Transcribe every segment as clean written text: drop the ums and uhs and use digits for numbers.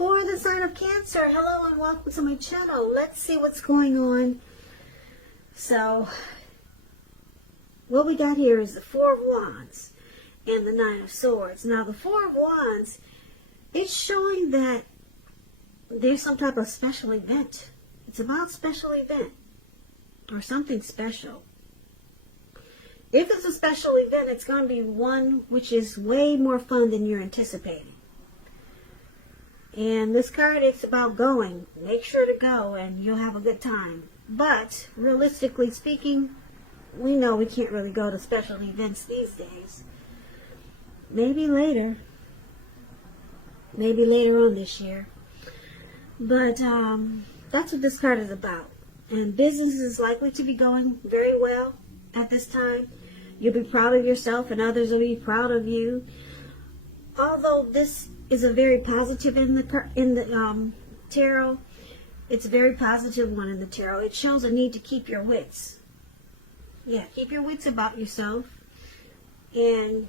For the sign of Cancer, hello and welcome to my channel. Let's see what's going on. So, what we got here is the Four of Wands and the Nine of Swords. Now, the Four of Wands, it's showing that there's some type of special event. It's about special event or something special. If it's a special event, it's going to be one which is way more fun than you're anticipating. And this card, it's about going. Make sure to go and you'll have a good time. But, realistically speaking, we know we can't really go to special events these days. Maybe later. Maybe later on this year. But, that's what this card is about. And business is likely to be going very well at this time. You'll be proud of yourself and others will be proud of you. Although this is a very positive in the tarot. It's a very positive one in the tarot. It shows a need to keep your wits. Yeah, keep your wits about yourself. And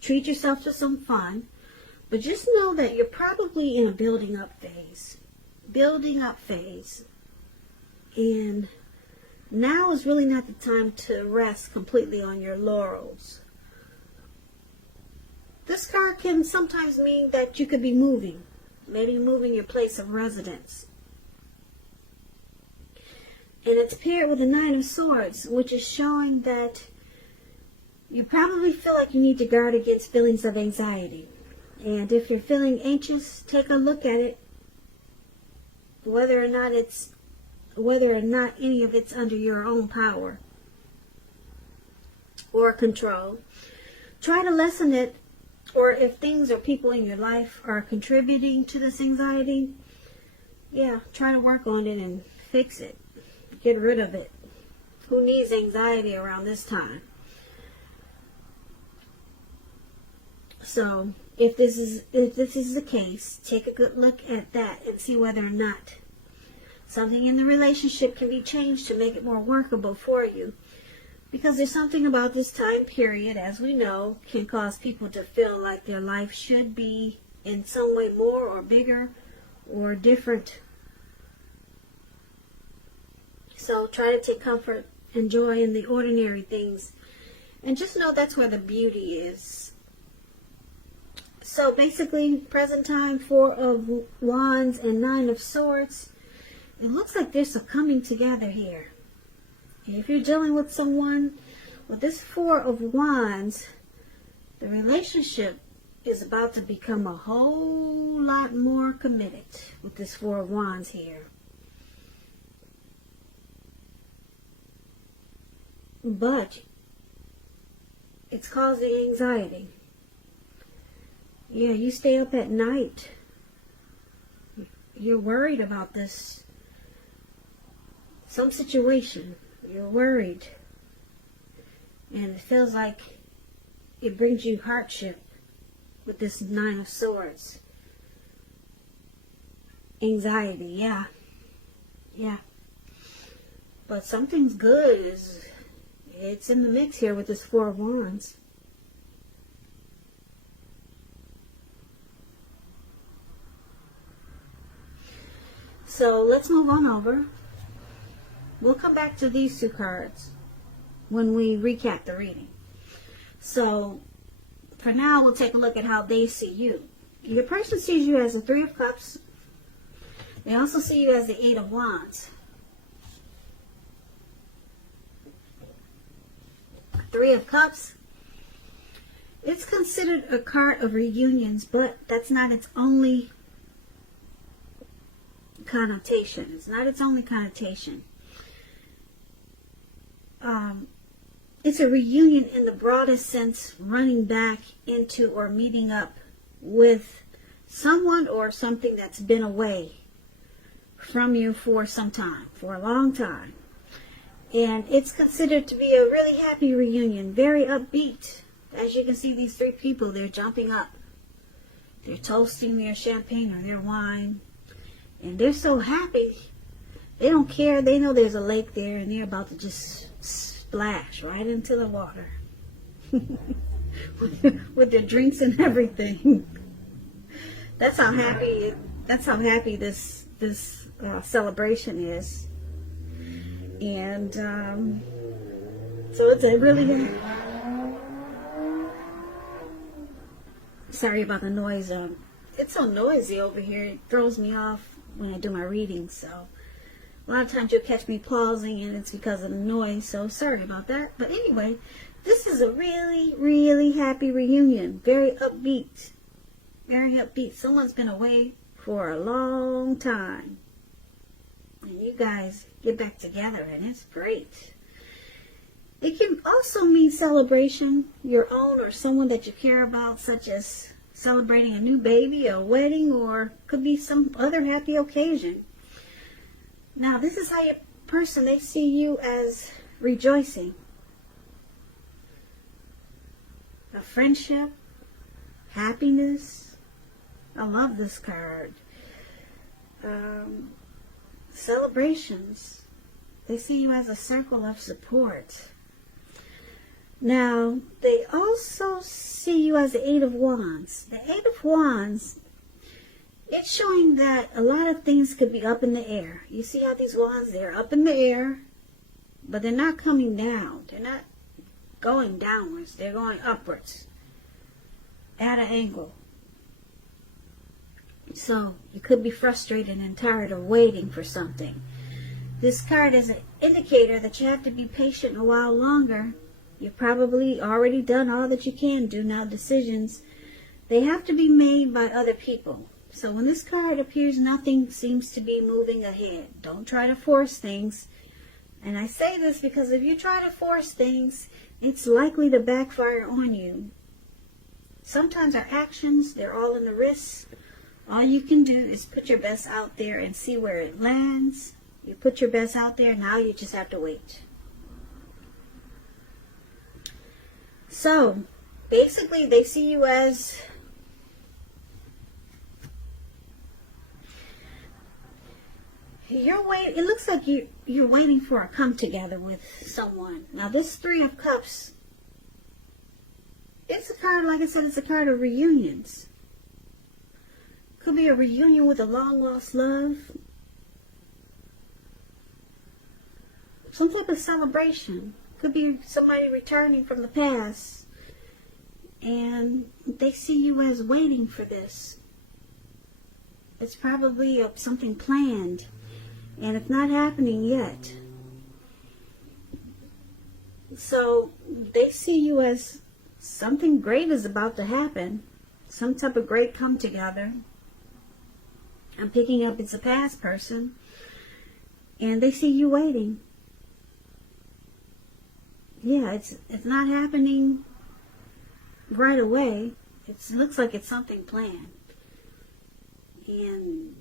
treat yourself to some fun. But just know that you're probably in a building up phase. Building up phase. And now is really not the time to rest completely on your laurels. This card can sometimes mean that you could be moving. Maybe moving your place of residence. And it's paired with the Nine of Swords, which is showing that you probably feel like you need to guard against feelings of anxiety. And if you're feeling anxious, take a look at it. Whether or not any of it's under your own power or control. Try to lessen it. Or if things or people in your life are contributing to this anxiety, yeah, try to work on it and fix it. Get rid of it. Who needs anxiety around this time? So, if this is the case, take a good look at that and see whether or not something in the relationship can be changed to make it more workable for you. Because there's something about this time period, as we know, can cause people to feel like their life should be in some way more or bigger or different. So try to take comfort and joy in the ordinary things. And just know that's where the beauty is. So basically, present time, Four of Wands and Nine of Swords. It looks like there's some coming together here. If you're dealing with someone with this Four of Wands, the relationship is about to become a whole lot more committed with this Four of Wands here. But it's causing anxiety. Yeah, you stay up at night. You're worried about this. Some situation. You're worried. And it feels like it brings you hardship with this Nine of Swords. Anxiety, yeah. Yeah. But something's good. It's in the mix here with this Four of Wands. So let's move on over. We'll come back to these two cards when we recap the reading. So, for now, we'll take a look at how they see you. Your person sees you as the Three of Cups. They also see you as the Eight of Wands. Three of Cups. It's considered a card of reunions, but that's not its only connotation. It's not its only connotation. It's a reunion in the broadest sense, running back into or meeting up with someone or something that's been away from you for some time, for a long time. And it's considered to be a really happy reunion, very upbeat. As you can see, these three people, they're jumping up. They're toasting their champagne or their wine. And they're so happy. They don't care. They know there's a lake there and they're about to just splash right into the water. with their drinks and everything. That's how happy this celebration is. And so it's a really sorry about the noise. It's so noisy over here. It throws me off when I do my readings. So a lot of times you'll catch me pausing, and it's because of the noise. So sorry about that. But anyway, this is a really, really happy reunion. Very upbeat. Very upbeat. Someone's been away for a long time. And you guys get back together, and it's great. It can also mean celebration, your own or someone that you care about, such as celebrating a new baby, a wedding, or could be some other happy occasion. Now, this is how your person, they see you as rejoicing. A friendship, happiness. I love this card. Celebrations. They see you as a circle of support. Now, they also see you as the Eight of Wands. The Eight of Wands, it's showing that a lot of things could be up in the air. You see how these wands, they're up in the air, but they're not coming down. They're not going downwards. They're going upwards at an angle. So you could be frustrated and tired of waiting for something. This card is an indicator that you have to be patient a while longer. You've probably already done all that you can do. Now decisions, they have to be made by other people. So when this card appears, nothing seems to be moving ahead. Don't try to force things. And I say this because if you try to force things, it's likely to backfire on you. Sometimes our actions, they're all in the wrists. All you can do is put your best out there and see where it lands. You put your best out there, now you just have to wait. So, basically, they see you as it looks like you're waiting for a come together with someone. Now, this Three of Cups, it's a card, like I said, it's a card of reunions. Could be a reunion with a long-lost love. Some type of celebration. Could be somebody returning from the past. And they see you as waiting for this. It's probably something planned. And it's not happening yet. So they see you as something great is about to happen. Some type of great come together. I'm picking up it's a past person. And they see you waiting. Yeah, it's not happening right away. It looks like it's something planned. And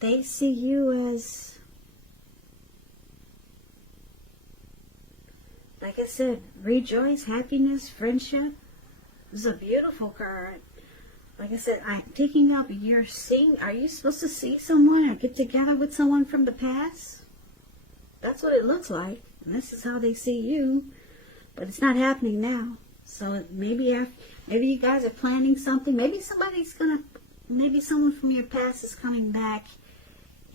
they see you as, like I said, rejoice, happiness, friendship. It's a beautiful card. Like I said, I'm picking up, are you supposed to see someone or get together with someone from the past? That's what it looks like. And this is how they see you. But it's not happening now. So maybe you guys are planning something. Maybe someone from your past is coming back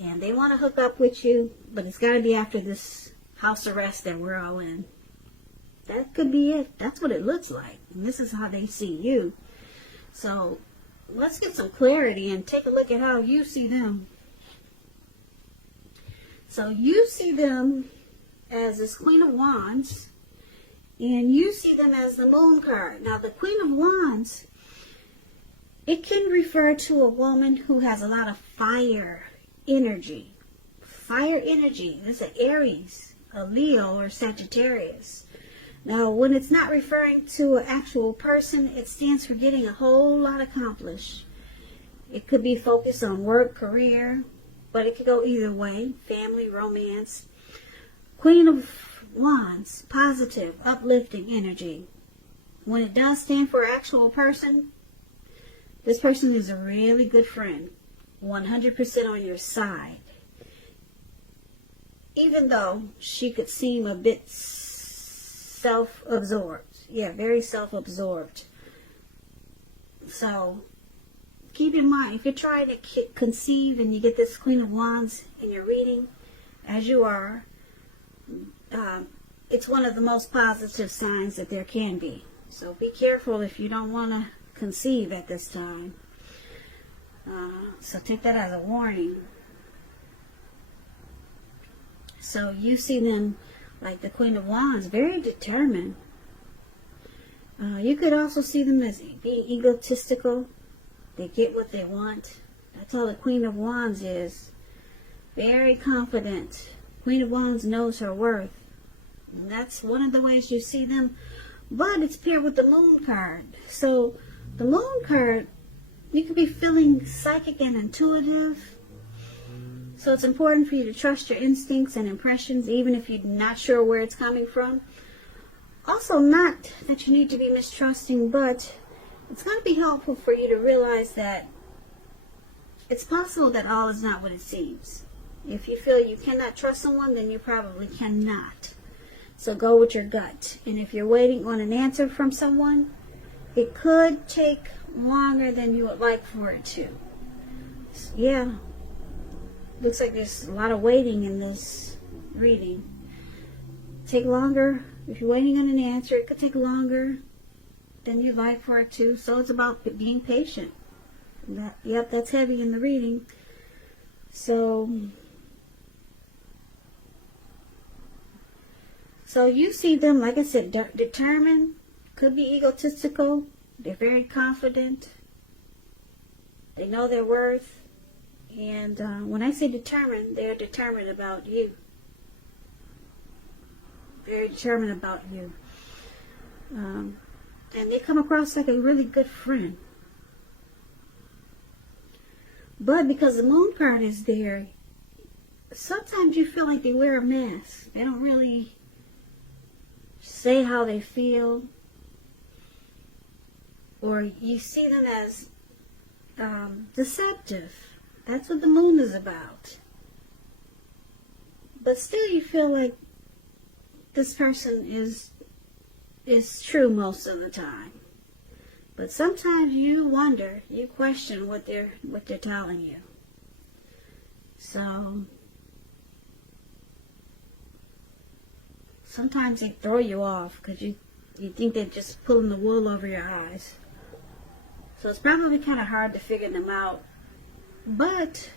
and they want to hook up with you. But it's got to be after this house arrest that we're all in. That could be it. That's what it looks like. And this is how they see you. So let's get some clarity and take a look at how you see them. So you see them as this Queen of Wands, and you see them as the Moon card. Now, the Queen of Wands, it can refer to a woman who has a lot of fire energy. Fire energy. This is an Aries, a Leo, or Sagittarius. Now, when it's not referring to an actual person, it stands for getting a whole lot accomplished. It could be focused on work, career, but it could go either way. Family, romance. Queen of Wands, positive, uplifting energy. When it does stand for an actual person, this person is a really good friend. 100% on your side. Even though she could seem a bit self-absorbed. very self-absorbed. So keep in mind, if you're trying to conceive and you get this Queen of Wands in your reading, as you are, it's one of the most positive signs that there can be. So be careful if you don't want to conceive at this time. So take that as a warning. So you see them, like the Queen of Wands, very determined. You could also see them as being egotistical. They get what they want. That's all the Queen of Wands is. Very confident. Queen of Wands knows her worth. And that's one of the ways you see them. But it's paired with the Moon card. So the Moon card, you could be feeling psychic and intuitive. So it's important for you to trust your instincts and impressions, even if you're not sure where it's coming from. Also, not that you need to be mistrusting, but it's going to be helpful for you to realize that it's possible that all is not what it seems. If you feel you cannot trust someone, then you probably cannot. So go with your gut. And if you're waiting on an answer from someone, it could take longer than you would like for it to. Yeah. Looks like there's a lot of waiting in this reading. Take longer. If you're waiting on an answer, it could take longer than you'd like for it to. So it's about being patient. Yep, that's heavy in the reading. So you see them, like I said, determined. Could be egotistical. They're very confident. They know their worth. And when I say determined, they're determined about you. Very determined about you. And they come across like a really good friend. But because the Moon card is there, sometimes you feel like they wear a mask. They don't really say how they feel. Or you see them as deceptive. That's what the Moon is about. But still you feel like this person is true most of the time. But sometimes you wonder, you question what they're telling you. So sometimes they throw you off because you think they're just pulling the wool over your eyes. So it's probably kind of hard to figure them out. But,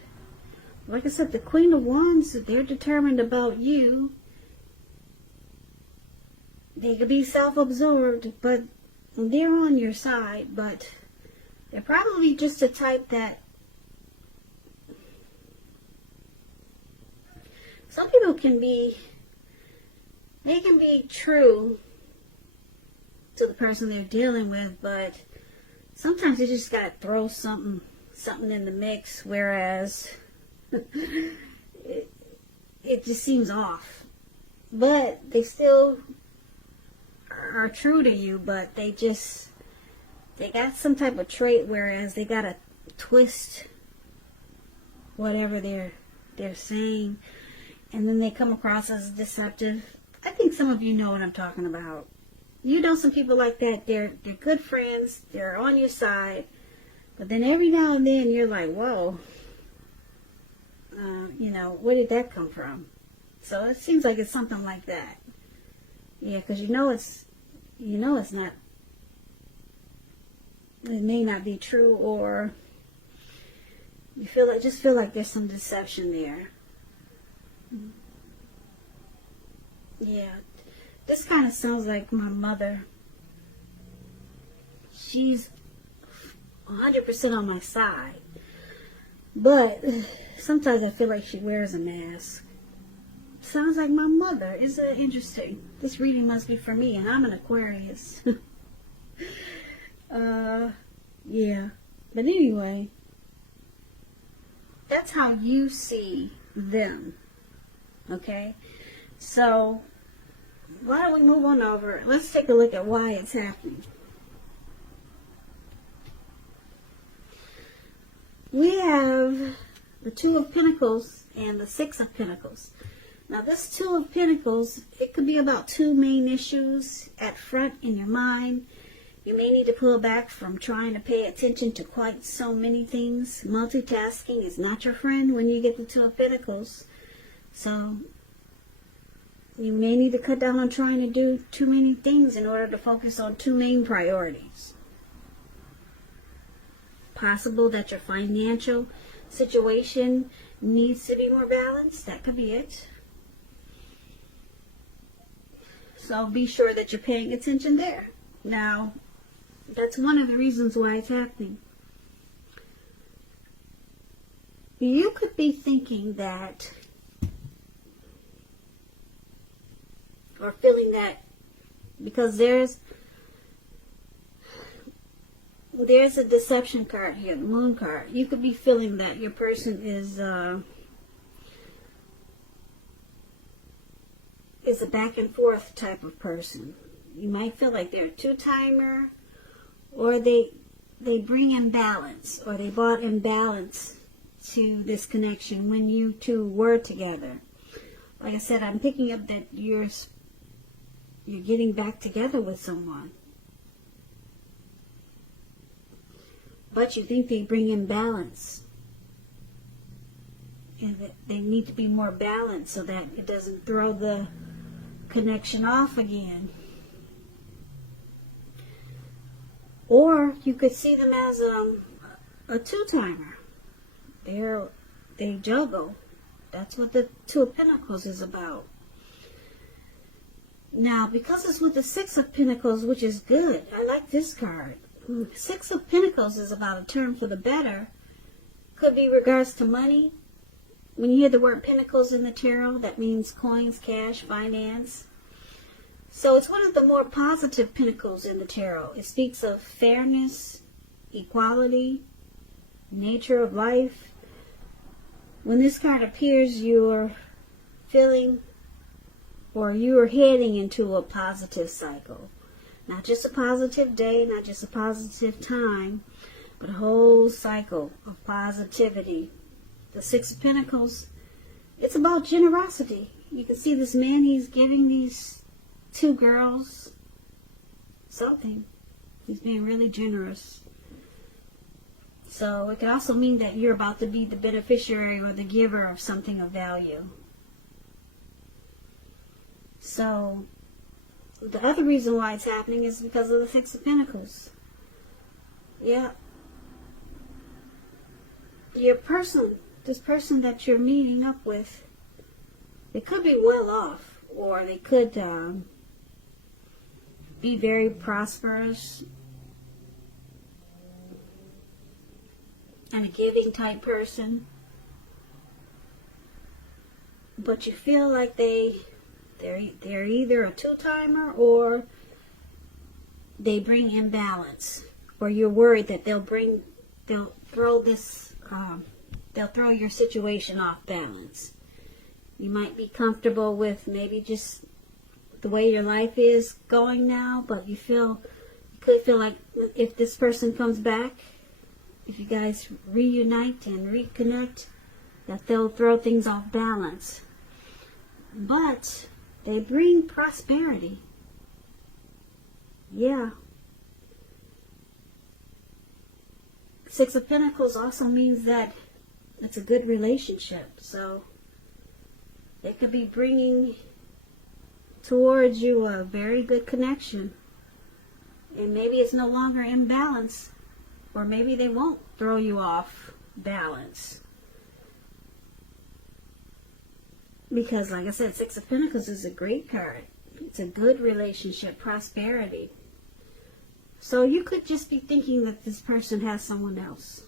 like I said, the Queen of Wands, they're determined about you. They could be self-absorbed, but they're on your side. But they're probably just a type that some people can be true to the person they're dealing with, but sometimes you just gotta throw something in the mix, whereas it just seems off. But they still are true to you, but they got some type of trait, whereas they gotta twist whatever they're saying, and then they come across as deceptive. I think some of you know what I'm talking about. You know some people like that. They're good friends. They're on your side. But then every now and then you're like, whoa, where did that come from? So it seems like it's something like that. Yeah, because it's not, it may not be true, or you just feel like there's some deception there. Yeah, this kind of sounds like my mother. She's 100% on my side, but sometimes I feel like she wears a mask. Sounds like my mother. Isn't it interesting? This reading must be for me, and I'm an Aquarius. Yeah. But anyway, that's how you see them. Okay? So, why don't we move on over? Let's take a look at why it's happening. We have the Two of Pentacles and the Six of Pentacles. Now this Two of Pentacles, it could be about two main issues at front in your mind. You may need to pull back from trying to pay attention to quite so many things. Multitasking is not your friend when you get the Two of Pentacles. So you may need to cut down on trying to do too many things in order to focus on two main priorities. Possible that your financial situation needs to be more balanced. That could be it. So be sure that you're paying attention there. Now, that's one of the reasons why it's happening. You could be thinking that, or feeling that, because there's a deception card here, the Moon card. You could be feeling that your person is a back and forth type of person. You might feel like they're a two-timer, or they bring imbalance, or they brought imbalance to this connection when you two were together. Like I said, I'm picking up that you're getting back together with someone, but you think they bring imbalance, and that they need to be more balanced so that it doesn't throw the connection off again. Or you could see them as a two-timer. They juggle. That's what the Two of Pentacles is about. Now, because it's with the Six of Pentacles, which is good, I like this card. Six of Pentacles is about a turn for the better. Could be regards to money. When you hear the word Pentacles in the tarot, that means coins, cash, finance. So it's one of the more positive Pentacles in the tarot. It speaks of fairness, equality, nature of life. When this card appears, you're feeling, or you're heading into a positive cycle. Not just a positive day, not just a positive time, but a whole cycle of positivity. The Six of Pentacles, it's about generosity. You can see this man, he's giving these two girls something. He's being really generous. So it could also mean that you're about to be the beneficiary or the giver of something of value. So the other reason why it's happening is because of the Six of Pentacles. Yeah. Your person, this person that you're meeting up with, they could be well off, or they could be very prosperous and a giving type person. But you feel like they're either a two-timer, or they bring imbalance, or you're worried that they'll throw your situation off balance. You might be comfortable with maybe just the way your life is going now, but you could feel like if this person comes back, if you guys reunite and reconnect, that they'll throw things off balance. But they bring prosperity. Yeah. Six of Pentacles also means that it's a good relationship. So they could be bringing towards you a very good connection. And maybe it's no longer in balance. Or maybe they won't throw you off balance. Because, like I said, Six of Pentacles is a great card. It's a good relationship, prosperity. So you could just be thinking that this person has someone else.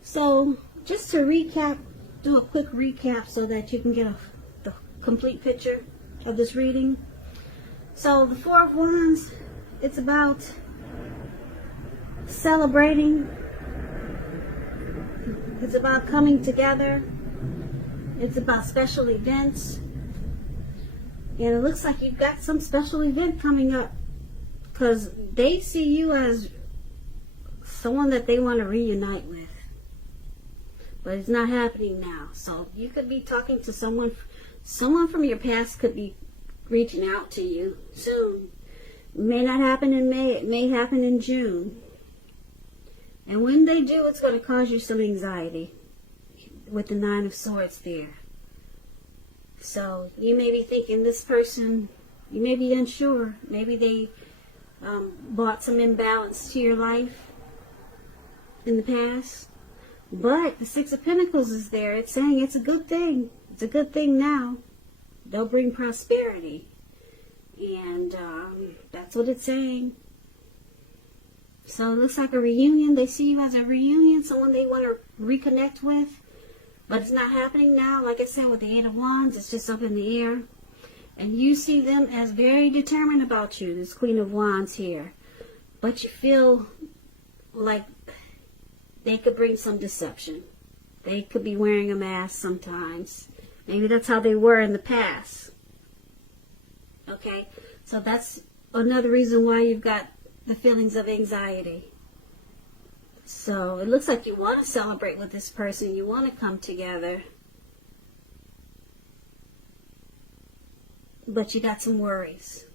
So, just to recap, do a quick recap so that you can get the complete picture of this reading. So, the Four of Wands, it's about celebrating. It's about coming together. It's about special events. And it looks like you've got some special event coming up, because they see you as someone that they want to reunite with. but it's not happening now. So you could be talking to someone from your past could be reaching out to you soon. It may not happen in May, it may happen in June. And when they do, it's going to cause you some anxiety with the Nine of Swords there. So you may be thinking this person, you may be unsure. Maybe they brought some imbalance to your life in the past. But the Six of Pentacles is there. It's saying it's a good thing. It's a good thing now. They'll bring prosperity. And that's what it's saying. So it looks like a reunion. They see you as a reunion, someone they want to reconnect with. But it's not happening now. Like I said, with the Eight of Wands, it's just up in the air. And you see them as very determined about you, this Queen of Wands here. But you feel like they could bring some deception. They could be wearing a mask sometimes. Maybe that's how they were in the past. Okay? So that's another reason why you've got the feelings of anxiety. So it looks like you want to celebrate with this person. You want to come together. But you got some worries.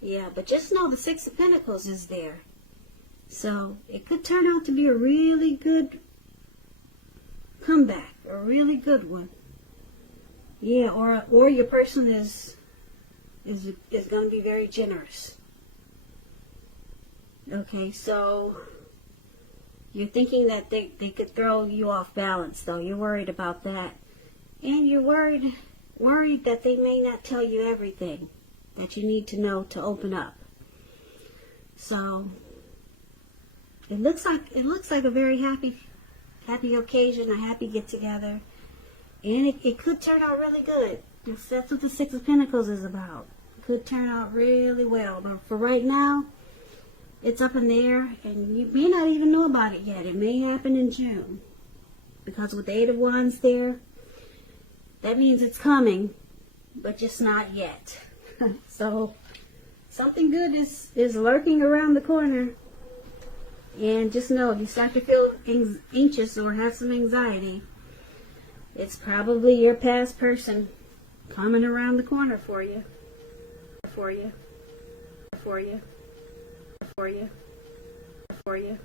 Yeah, but just know the Six of Pentacles is there. So it could turn out to be a really good comeback. A really good one. Yeah, or your person is going to be very generous. Okay, so you're thinking that they could throw you off balance, though. You're worried about that. And you're worried that they may not tell you everything that you need to know to open up. So it looks like a very happy occasion, a happy get together, and it could turn out really good. That's what the Six of Pentacles is about. It could turn out really well, but for right now, it's up in the air, and you may not even know about it yet. It may happen in June, because with the Eight of Wands there, that means it's coming, but just not yet. So something good is lurking around the corner. And just know, if you start to feel anxious or have some anxiety, it's probably your past person coming around the corner for you. For you. For you. For you. For you.